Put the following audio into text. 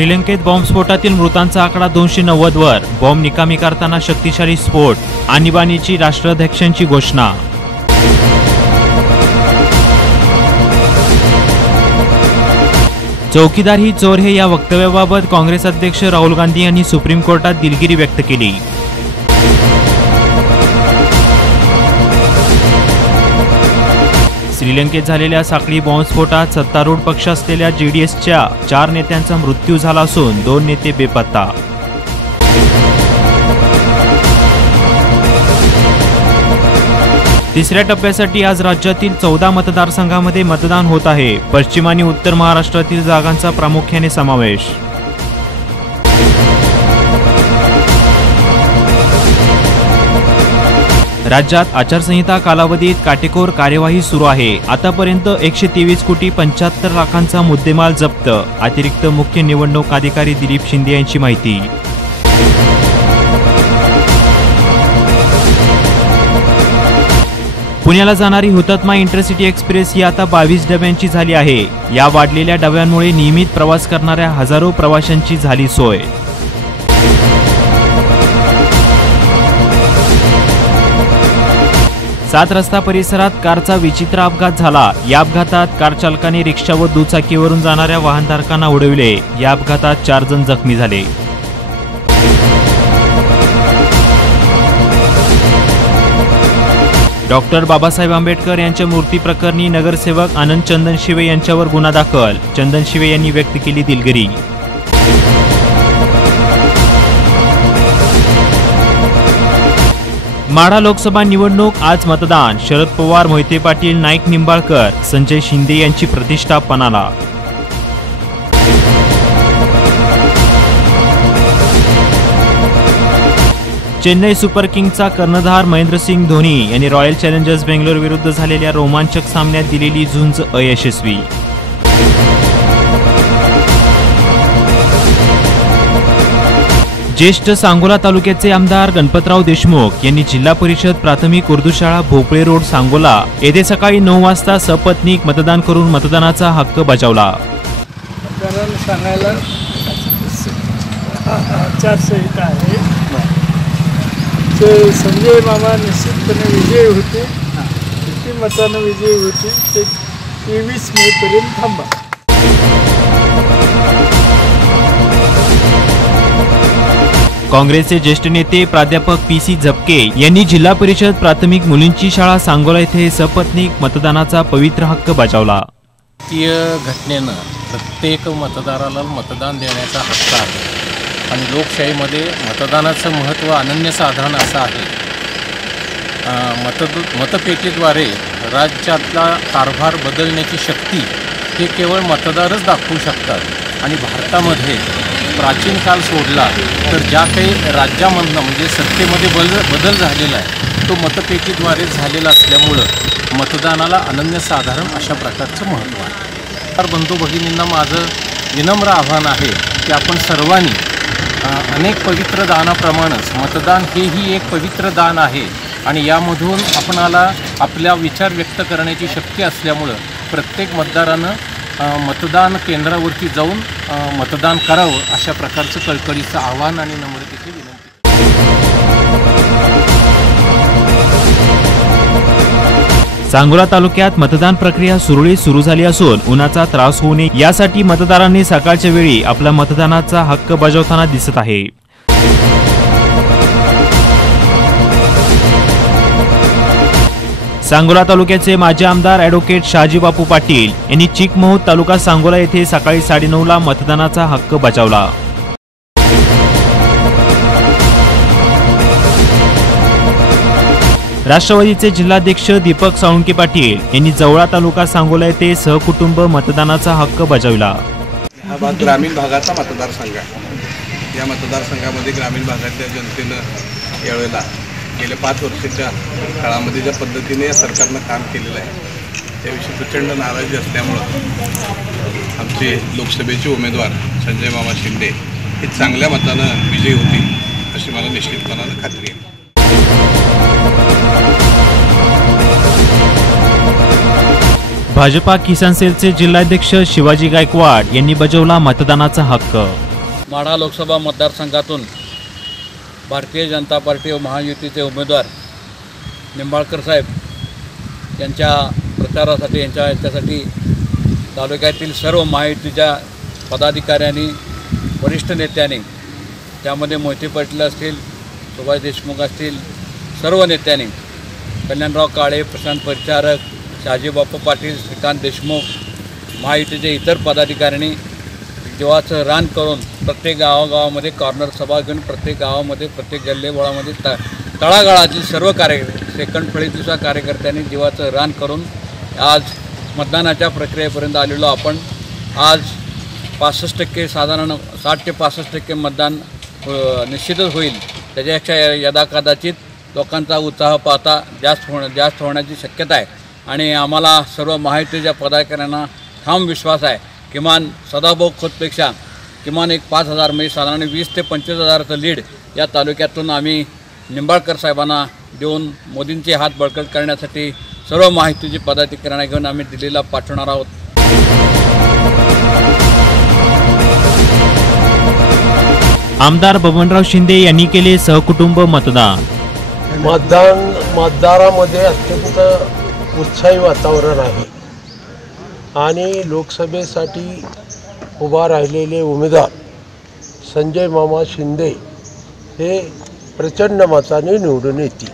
श्रीलंकेत बॉम्बस्फोटातील मृतांचा आकडा 290 वर. बॉम्ब निकामी करताना शक्तिशाली स्फोट. आणीबाणीची राष्ट्राध्यक्षांची घोषणा. चौकीदार ही चोर है या वक्तव्याबाबत काँग्रेस अध्यक्ष राहुल गांधी यांनी सुप्रीम कोर्टात दिलगिरी व्यक्त केली. श्रीलंकेत झालेल्या साखळी बॉम्बस्फोटात सत्तारूढ पक्ष असलेल्या जेडीएसच्या 4 नेत्यांचा मृत्यू झाला असून 2 नेते बेपत्ता. तिसऱ्या टप्प्यासाठी आज राज्यातील 14 मतदारसंघांमध्ये मतदान होत आहे. पश्चिम आणि उत्तर महाराष्ट्रातील जागांचा प्रामुख्याने समावेश. राज्यात आचारसंहिता कालावधीत काटेकोर कार्यवाही सुरू आहे. आतापर्यंत 123,75,00,000 लाखांचा मुद्देमाल जप्त. अतिरिक्त मुख्य निवडणूक अधिकारी दिलीप शिंदे यांची माहिती. पुण्याला जाणारी हुतात्मा इंटरसिटी एक्सप्रेस ही आता 22 डब्यांची झाली आहे. या वाढलेल्या डब्यांमुळे नियमित प्रवास करणाऱ्या हजारो प्रवाशांची झाली सोय. सात रस्ता परिसरात कारचा विचित्र अपघात झाला. या अपघातात कार चालकाने रिक्षा व दुचाकीवरून जाणाऱ्या वाहनधारकांना उडविले. या अपघातात 4 जण जखमी झाले. डॉक्टर बाबासाहेब आंबेडकर यांच्या मूर्ती प्रकरणी नगरसेवक आनंद चंदनशिवे यांच्यावर गुन्हा दाखल. चंदनशिवे यांनी व्यक्त केली दिलगिरी. माढा लोकसभा निवडणूक आज मतदान. शरद पवार, मोहिते पाटील, नाईक, निंबाळकर, संजय शिंदे यांची प्रतिष्ठा पणाला. चेन्नई सुपर किंग्सचा कर्णधार महेंद्रसिंग धोनी यांनी रॉयल चॅलेंजर्स बेंगलोर विरुद्ध झालेल्या रोमांचक सामन्यात दिलेली झुंज अयशस्वी. ज्येष्ठ सांगोला तालुक्याचे आमदार गणपतराव देशमुख यांनी जिल्हा परिषद प्राथमिक उर्दू शाळा भोपळे रोड सांगोला येथे सकाळी 9 वाजता सपत्नीक मतदान करून मतदानाचा हक्क बजावला. सांगायला आचारसंहिता आहे. ते संजय मामा निश्चितपणे विजयी होते. किती मतानं विजयी होते ते 23 मे पर्यंत थांबा. काँग्रेसचे ज्येष्ठ नेते प्राध्यापक पी.सी. झपके यांनी जिल्हा परिषद प्राथमिक मुलींची शाळा सांगोला येथे सपत्नीक मतदानाचा पवित्र हक्क बजावला. राजकीय घटनेनं प्रत्येक मतदाराला मतदान देण्याचा हक्क आहे आणि लोकशाहीमध्ये मतदानाचं महत्त्व अनन्यसाधारण असं आहे. मतपेटीद्वारे राज्यातला कारभार बदलण्याची शक्ती हे केवळ मतदारच दाखवू शकतात आणि भारतामध्ये प्राचीन काल सोडला तर ज्या काही राज्यामधनं म्हणजे सत्तेमध्ये बदल झालेला आहे तो मतपेटीद्वारे झालेला असल्यामुळं मतदानाला अनन्यसाधारण अशा प्रकारचं महत्त्व आहे. तर बंधू भगिनींना माझं विनम्र आव्हान आहे की आपण सर्वांनी अनेक पवित्र दानाप्रमाणेच मतदान हेही एक पवित्र दान आहे आणि यामधून आपणाला आपल्या विचार व्यक्त करण्याची शक्ती असल्यामुळं प्रत्येक मतदारानं मतदान केंद्रावरती जाऊन मतदान करावं अशा प्रकारचं कळकळीचं आव्हान आणि नम्रतेची विनंती. सांगोला तालुक्यात मतदान प्रक्रिया सुरळीत सुरू झाली असून उन्हाचा त्रास होऊ नये यासाठी मतदारांनी सकाळच्या वेळी आपला मतदानाचा हक्क बजावताना दिसत आहे. सांगोला तालुक्याचे माजी आमदार ॲडव्होकेट शहाजी बापू पाटील यांनी चिकमोहोत तालुका सांगोला येथे सकाळी 9:30ला मतदानाचा हक्क बजावला. राष्ट्रवादीचे जिल्हाध्यक्ष दीपक साळुंके पाटील यांनी जवळा तालुका सांगोला येथे सहकुटुंब मतदानाचा हक्क बजावला. हा भाग ग्रामीण भागाचा मतदारसंघ आहे. या मतदारसंघामध्ये ग्रामीण भागातल्या जनतेनं यावेळेला गेल्या 5 वर्षाच्या काळामध्ये ज्या पद्धतीने या सरकारनं काम केलेलं आहे त्याविषयी प्रचंड नाराजी असल्यामुळं आमचे लोकसभेचे उमेदवार संजय मामा शिंदे हे चांगल्या मतानं विजयी होतील अशी मला निश्चितपणानं खात्री आहे. भाजपा किसान सेलचे जिल्हाध्यक्ष शिवाजी गायकवाड यांनी बजावला मतदानाचा हक्क. माढा लोकसभा मतदारसंघातून भारतीय जनता पार्टी व महायुतीचे उमेदवार निंबाळकर साहेब यांच्या प्रचारासाठी यांच्यासाठी तालुक्यातील सर्व महायुतीच्या पदाधिकाऱ्यांनी, वरिष्ठ नेत्यांनी, त्यामध्ये मोहिते पाटील असतील, सुभाष देशमुख असतील, सर्व नेत्यांनी, कल्याणराव काळे, प्रशांत परिचारक, शहाजीबापू पाटील, श्रीकांत देशमुख, महायुतीचे इतर पदाधिकाऱ्यांनी जीवाचं रान करून प्रत्येक गावागावामध्ये कॉर्नर सभा घेऊन प्रत्येक गावामध्ये, प्रत्येक गल्लेबोळामध्ये तळागाळातील सर्व सेकंड फळीतुसा कार्यकर्त्यांनी जीवाचं रान करून आज मतदानाच्या प्रक्रियेपर्यंत आलेलो आपण. आज 65% साधारण 60 ते 65% मतदान निश्चितच होईल. त्याच्यापेक्षा यदाकदाचित लोकांचा उत्साह पाहता जास्त होण्याची शक्यता आहे आणि आम्हाला सर्व महायुतीच्या पदाधिकाऱ्यांना ठाम विश्वास आहे. किमान सदाभाऊ खोतपेक्षा किमान एक 5,000 म्हणजे साधारण 20 ते 25,000चं लीड या तालुक्यातून आम्ही निंबाळकर साहेबांना देऊन मोदींचे हात बळकट करण्यासाठी सर्व महायुतीचे पदाधिकाऱ्यांना घेऊन आम्ही दिल्लीला पाठवणार आहोत. आमदार बबनराव शिंदे यांनी केले सहकुटुंब मतदान. मतदारामध्ये अत्यंत उत्साही वातावरण आहे आणि लोकसभेसाठी उभा राहिलेले उमेदवार संजय मामा शिंदे हे प्रचंड मताने निवडून येतील.